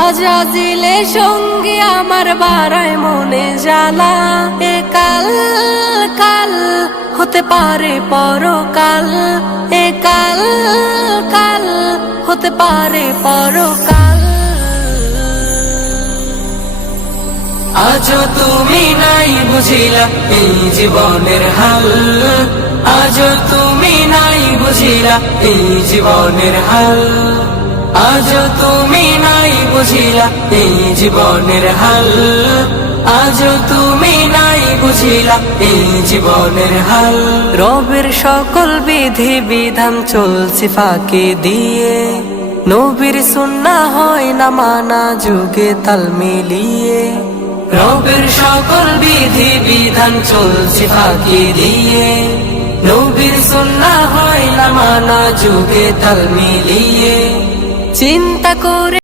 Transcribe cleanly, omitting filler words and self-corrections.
আজাজিলে সঙ্গী আমার বাড়ায় মনে জ্বালা। এ কাল কাল হতে পারে পরকাল, এ কাল কাল হতে পারে পরকাল। আজও তুমি নাই বুঝিলা এই জীবনের হাল, আজও তুমি নাই বুঝিলা এই জীবনের হাল, আজও তুমি নাই বুঝিলা এই জীবনের হাল, আজও তুমি নাই বুঝিলা এই জীবনের হাল। রবের সকল বিধি বিধান চলছে ফাঁকি দিয়ে, নবীর সুন্নাহ হয় না মানা যুগে তাল মিলিয়ে। রবের সকল বিধি বিধান চলছে ফাঁকি দিয়ে, নবীর সুন্নাহ হয় না মানা যুগে তাল মিলিয়ে। চিন্তা করে